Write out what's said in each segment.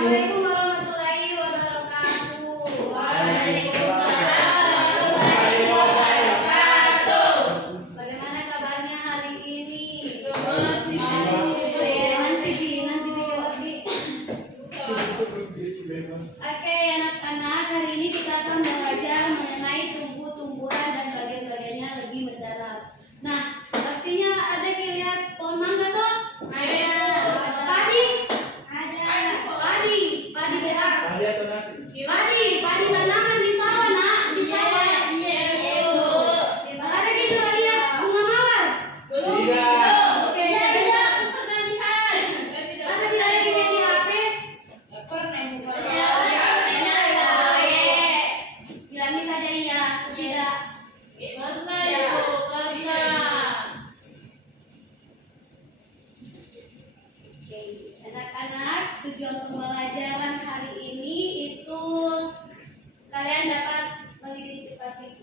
Assalamualaikum warahmatullahi wabarakatuh. Waalaikumsalam warahmatullahi wabarakatuh. Bagaimana kabarnya hari ini? Gemes, Nanti lagi. Oke, anak-anak, hari ini kita akan belajar mengenai tumbuh-tumbuhan dan bagian-bagiannya lebih mendalam. Nah, pastinya ada yang lihat pohon mangga toh? Padi? Padi beras. Padi tanaman di sawah, nak, di sawah. Ada juga lihat bunga mawar? Oke, sebentar untuk latihan. Masa tidak ada yang lihat di HP? Bilangin saja iya, tidak. Oke, anak-anak, tujuan pembelajaran hari ini itu kalian dapat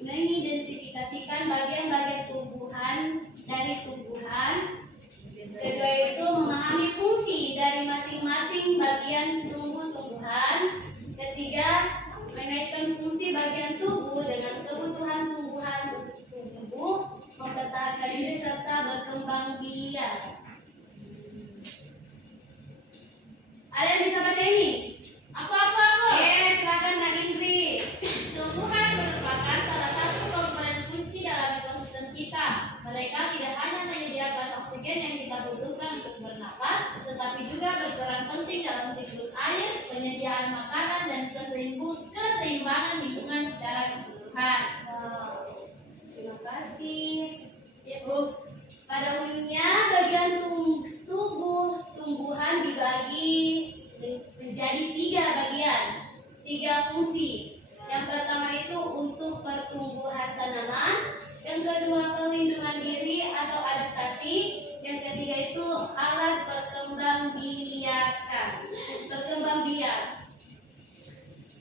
mengidentifikasikan bagian-bagian tumbuhan dari tumbuhan. Kedua itu memahami fungsi dari masing-masing bagian tumbuh-tumbuhan. Ketiga, mengaitkan fungsi bagian tubuh dengan kebutuhan tumbuhan untuk tumbuh, mempertahankan diri serta berkembang biak. Ada yang bisa baca ini? Aku. Silakan Nak Indri. Tumbuhan merupakan salah satu komponen kunci dalam ekosistem kita. Mereka tidak hanya menyediakan oksigen yang kita butuhkan untuk bernapas, tetapi juga berperan penting dalam siklus air, penyediaan makanan, dan keseimbangan lingkungan secara keseluruhan. Terima kasih. Ya, Bu. Pada umumnya bagian tumbuhan dibagi menjadi 3 bagian, 3 fungsi. Yang pertama itu untuk pertumbuhan tanaman, yang kedua pelindungan diri atau adaptasi, yang ketiga itu alat berkembang biak.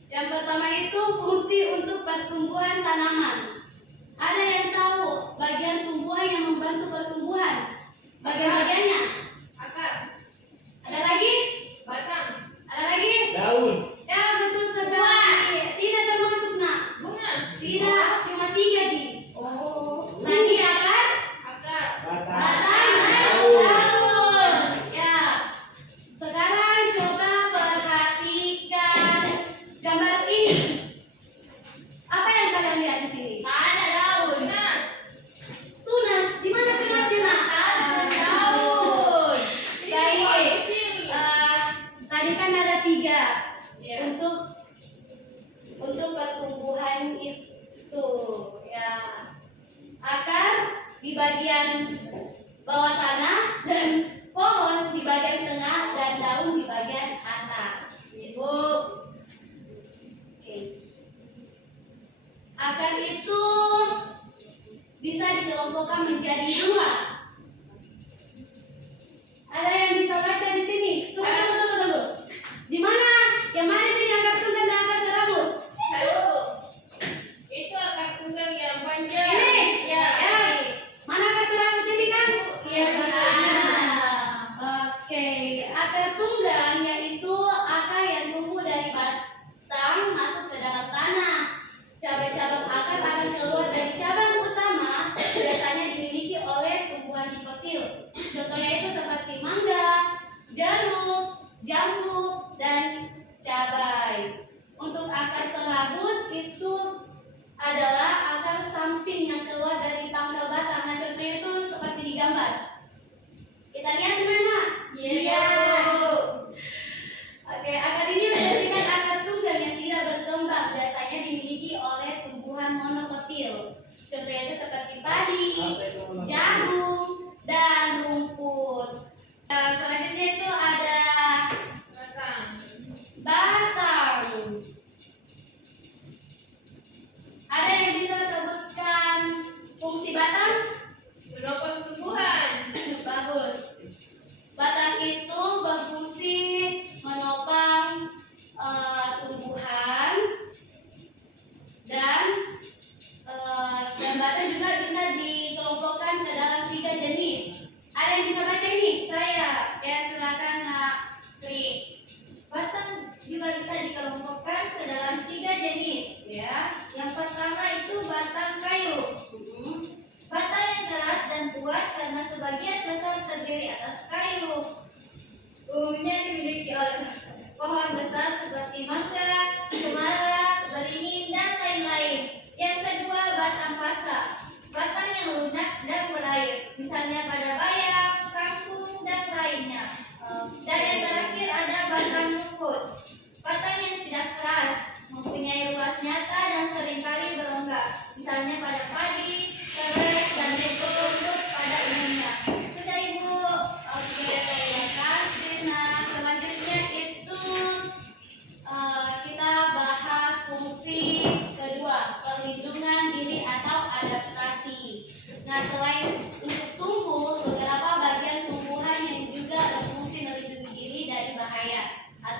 Yang pertama itu fungsi untuk pertumbuhan tanaman. Ada yang tahu bagian tumbuhan yang membantu pertumbuhan? Bagian-bagiannya? Akar, Ada lagi? batang, Ada lagi? Daun. Ya, betul sekali. Tidak termasuk, Nak. bunga, Tidak, cuma 3, Ji. Tadi akar, batang, dan daun. Ya. Sekarang coba perhatikan gambar ini. Apa yang kalian lihat di sini? ada daun, Tunas. Di mana tunas, Nak? daun, Baik. kecil, Tadi kan ada 3 Ya. untuk pertumbuhan itu, ya. Akar di bagian bawah tanah, dan pohon di bagian tengah, dan daun di bagian atas. Ibu. Oke. Akar itu bisa dikelompokkan menjadi 2. Ada yang bisa baca di sini? Tunggu. Di mana? Yang mana sih yang akar tunggal dan akar serabut? itu akar tunggal yang panjang. Ini? Ya. Mana akar serabut ini kan? Iya, di sana. Oke, akar tunggang yaitu akar yang tumbuh dari batang masuk ke dalam tanah. Cabang-cabang akar akan keluar dari cabang utama, biasanya dimiliki oleh tumbuhan dikotil. Contohnya itu seperti mangga, jeruk, jambu, dan cabai. Untuk akar serabut itu adalah akar samping yang keluar dari pangkal batang. Nah, contohnya itu seperti di gambar. Kita lihat di mana? Iya. Oke, akar ini menjadikan akar tunggal yang tidak berkembang, biasanya dimiliki oleh tumbuhan monokotil. Contohnya itu seperti padi, jagung, dan rumput. Selanjutnya itu ada batang. Ada yang bisa sebutkan fungsi batang? Menopang tumbuhan. Bagus. Batang itu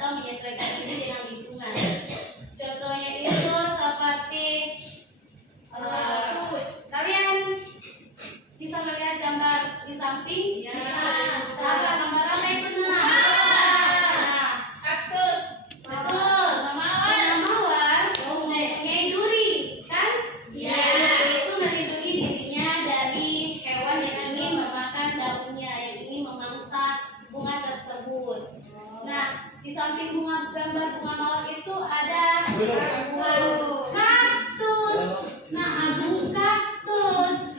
atau menyesuaikan diri dengan lingkungan. Contohnya itu seperti kalian bisa melihat gambar di samping? Ya. Apa gambar apa itu nah? Kaktus. Betul. Mawar mempunyai duri, kan? Ya. Duri itu melindungi dirinya dari hewan yang ingin memakan daunnya, yang ingin memangsa bunga tersebut. Nah, di samping gambar bunga mawar itu ada kaktus. Nah, abu kaktus.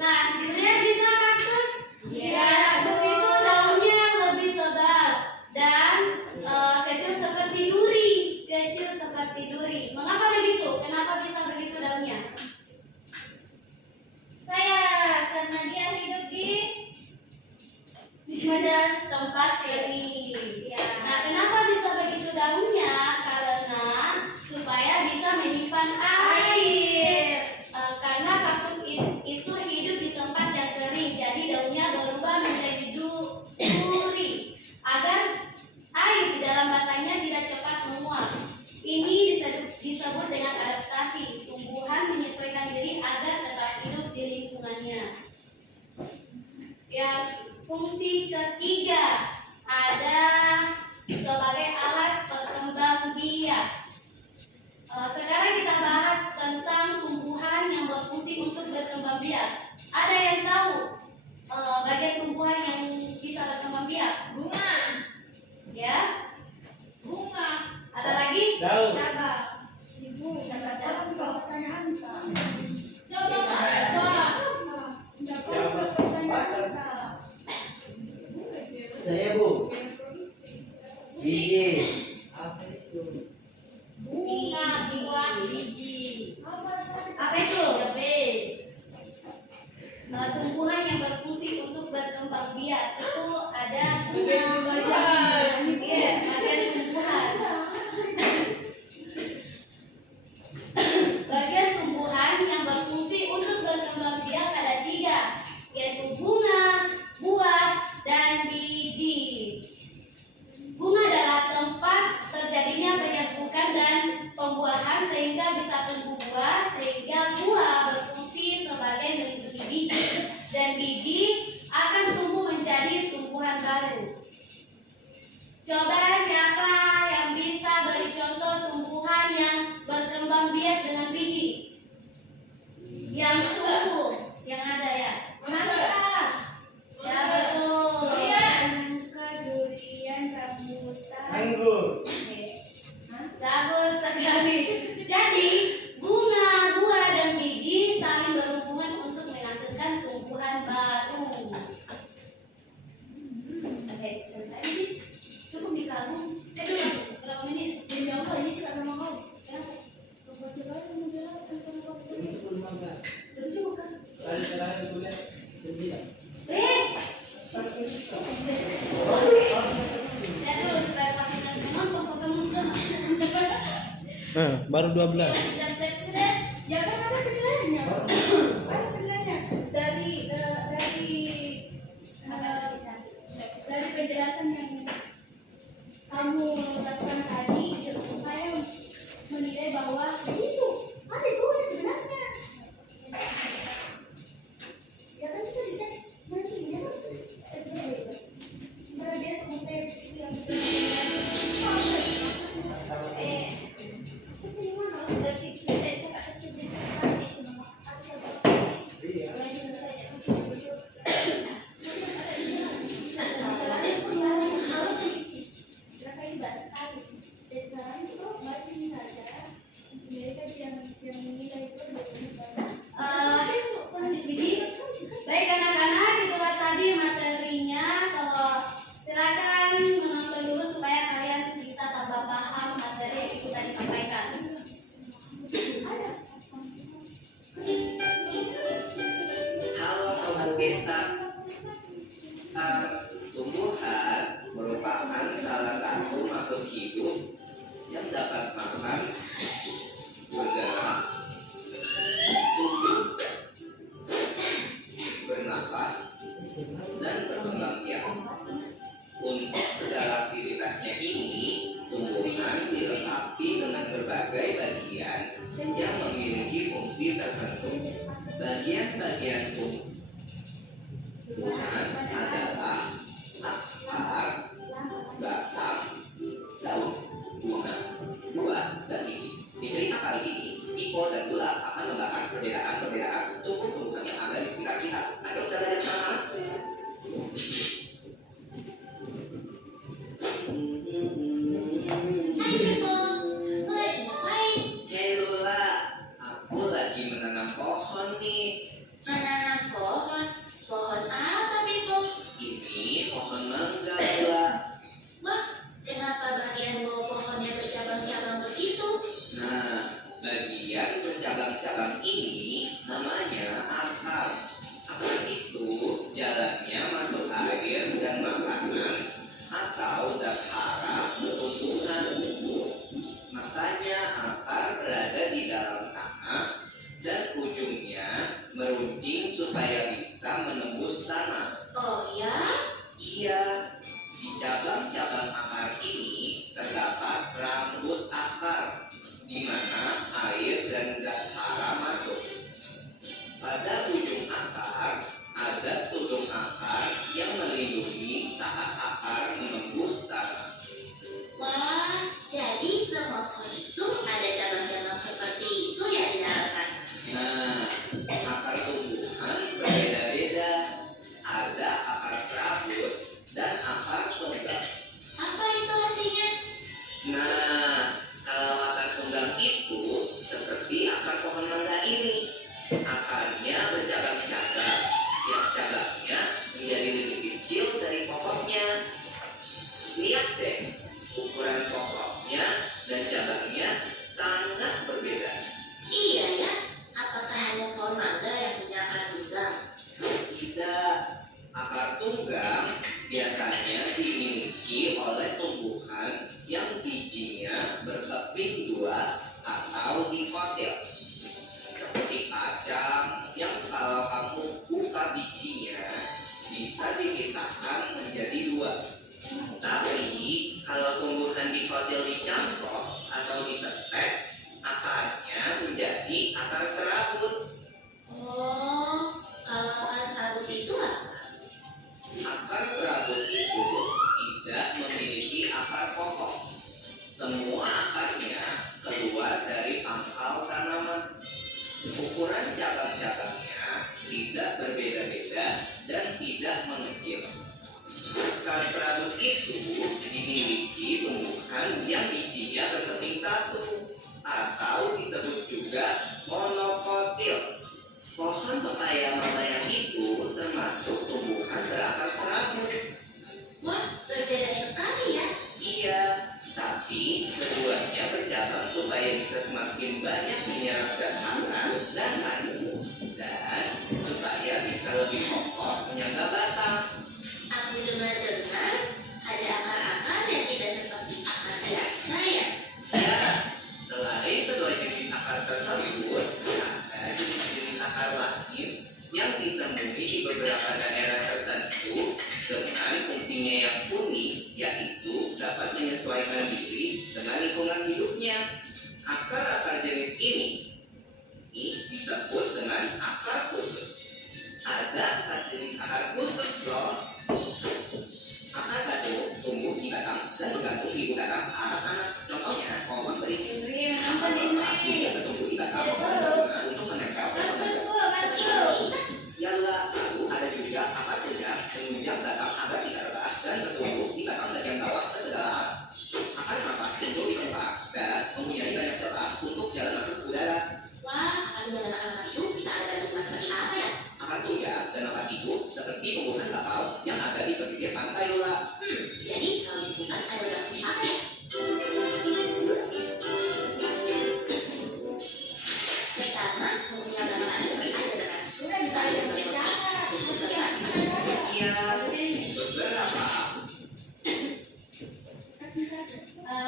Nah, dilihat juga kaktus. Iya. Kaktus itu daunnya lebih tebal dan kecil seperti duri. Kecil seperti duri. Mengapa begitu? Kenapa bisa begitu daunnya? Karena dia hidup pada Tempat kering. ya. Nah, kenapa bisa begitu daunnya? Karena supaya bisa menyimpan air. Karena kaktus itu hidup di tempat yang kering, jadi daunnya berubah menjadi duri agar air di dalam batangnya tidak cepat menguap. Ini disebut dengan adaptasi. Tumbuhan menyesuaikan diri agar tetap hidup di lingkungannya. Yang fungsi ketiga ada sebagai alat berkembang biak. Sekarang kita bahas tentang tumbuhan yang berfungsi untuk berkembang biak. Ada yang tahu bagian tumbuhan yang bisa berkembang biak? Bunga. Ya, Bunga. ada lagi? Daun. Coba. Ibu. Pertanyaan Kak. Coba Pak. Saya Bu. Biji. Apa itu? Bunga, buah, biji. Apa itu? Tumbuhan yang berfungsi untuk berkembang biak itu ada bunga. Iya, bagian tumbuhan. Bagian tumbuhan yang berfungsi untuk berkembang biak ada 3, yaitu bunga, buah, dan biji. Bunga adalah tempat terjadinya penyerbukan dan pembuahan sehingga bisa tumbuh buah, sehingga buah berfungsi sebagai melindungi biji, dan biji akan tumbuh menjadi tumbuhan baru. Coba siapa yang bisa beri contoh tumbuhan yang berkembang biak dengan biji? Yang tumbuh, yang ada ya? Ya betul. Nangka, durian, rambutan. Anggur. Bagus sekali. Jadi bunga, buah, dan biji saling berhubungan untuk menghasilkan tumbuhan baru. Oke, selesai ini. Cukup di kalung. Berapa menit? Ya. Ini 15. Belum cukup kan? Hari terakhir kuliah 9. Oke. Lihat dulu supaya pasti memang semua. Baru 12. Ya kan ada penilaiannya. Ada penilaiannya dari penjelasan yang kamu lakukan tadi, saya menilai bahwa itu ada itu sebenarnya. Ya kan bisa dicek nanti ya. Saya biasa konten itu yang tertentu. Bagian-bagian tumbuhan adalah akar, batang, daun, bunga, buah, dan biji. Di cerita kali ini, Iko dan Dula akan membahas perbedaan-perbedaan tumbuh-tumbuhan yang ada di sekitar kita. Ayo kita belajar bersama. Hai Bebo, mulai ngapain? Hei Lula, aku lagi menanam pohon nih. Menanam pohon. Pohon apa Bebo? Ini pohon mangga, Lula. Wah, kenapa bagian bawah pohonnya bercabang-cabang begitu? Nah, bagian bercabang-cabang ini namanya akar. Akar itu jalannya masuk air dan makanan atau zat hara ke tumbuhan. Makanya akar berada di dalam tanah dan ujungnya meruncing supaya bisa menembus tanah. Oh ya? Iya, di cabang-cabang akar ini terdapat rambut akar, di mana air dan zat hara masuk. Pada ujung akar ada tutung akar yang melindungi saat akar menembus tanah. Wah, jadi semua pohon itu ada cabang-cabang seperti itu ya di dalam tanah. Nah, akar tumbuhan berbeda-beda. Ada akar serabut dan akar tunggang. Apa itu artinya? Nah, kalau akar tunggang itu seperti akar pohon mangga ini. Akarnya bercabang-cabang, tiap cabangnya menjadi lebih kecil dari pokoknya. Lihat deh, ukuran pokoknya dan cabangnya sangat berbeda. Iya ya, apakah hanya pohon mangga yang punya akar tunggang? Tidak, akar tunggang biasanya dimiliki oleh tumbuhan yang bijinya berkeping dua atau dikotil. Seperti kacang yang kalau kamu buka bijinya bisa dipisahkan menjadi dua. Tapi kalau tumbuhan dikotil dicangkok atau disetek, akarnya menjadi akar serabut. Oh, kalau akar serabut itu apa? Akar serabut itu tidak memiliki akar pokok. Semua akarnya keluar dari pangkal tanaman. Ukuran cabang-cabangnya tidak berbeda-beda dan tidak mengecil. Akar serabut itu dimiliki tumbuhan yang bijinya berkeping satu atau disebut juga monokotil. Pohon pepaya mama itu termasuk tumbuhan berakar serabut. Wah, berbeda sekali ya. Iya, tapi keduanya bercabang supaya bisa semakin banyak menyerap zat hara dan air dan supaya bisa lebih kokoh menyangga batang. Aku dengar-dengar ada akar-akar yang tidak seperti akar biasa ya. Ya, selain kedua jenis akar tersebut, ada jenis-jenis akar lain yang ditemui di beberapa daerah tertentu dengan fungsinya yang unik, yaitu dapat menyesuaikan diri dengan lingkungan hidupnya. Akar-akar jenis ini disebut dengan akar khusus. Ada 4 jenis akar khusus loh. Akar kado tumbuh di batang dan bergantung di batang anak-anak. Contohnya pohon beringin. Indri, nonton Indri. Juga bertumbuh di batang Ya, pohon berbunga untuk menempel dan menempel. Betul. Yalah, lalu ada juga akar tunggang menunjang batang agar tidak rebah dan bertumbuh di batang bagian bawah ke segala arah. Akar napas tumbuh di tempat dan mempunyai banyak celah untuk jalan masuk udara. Wah, akar dan akar itu bisa ada bentuk seperti apa ya? Akar tunggang dan napas itu seperti tumbuhan bakau yang ada di pesisir pantai Lola. Jadi kalau disebutkan ada beberapa jenis apa ya? Pertama, mempunyai gambaran seperti ada dekat. Udah ditarik seperti cakap. Iya, beberapa.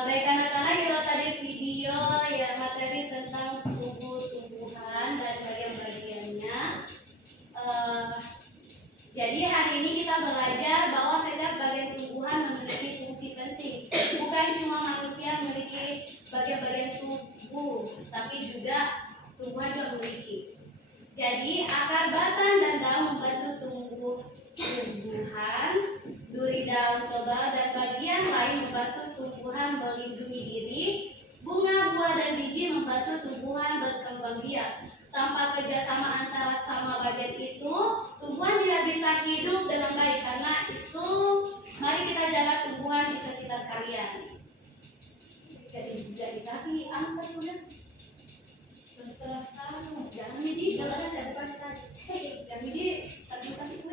Baik anak-anak, itu tadi video ya materi tentang tumbuh-tumbuhan dan bagian-bagiannya. Jadi hari ini kita belajar bahwa setiap bagian tumbuhan memiliki fungsi penting. Bukan cuma manusia memiliki bagian-bagian tubuh, tapi juga tumbuhan juga memiliki. Jadi akar, batang, dan daun membantu tumbuhan. Duri daun tebal dan bagian lain membantu tumbuhan melindungi diri. Bunga, buah, dan biji membantu tumbuhan berkembang biak. Tanpa kerjasama antara sama bagian itu, tumbuhan tidak bisa hidup dengan baik. Karena itu, mari kita jaga tumbuhan di sekitar kalian. Jadi dikasih angka tulis. Terserah kamu. Jangan jadi, jangan ada depan tadi. Jangan jadi, tapi kasih.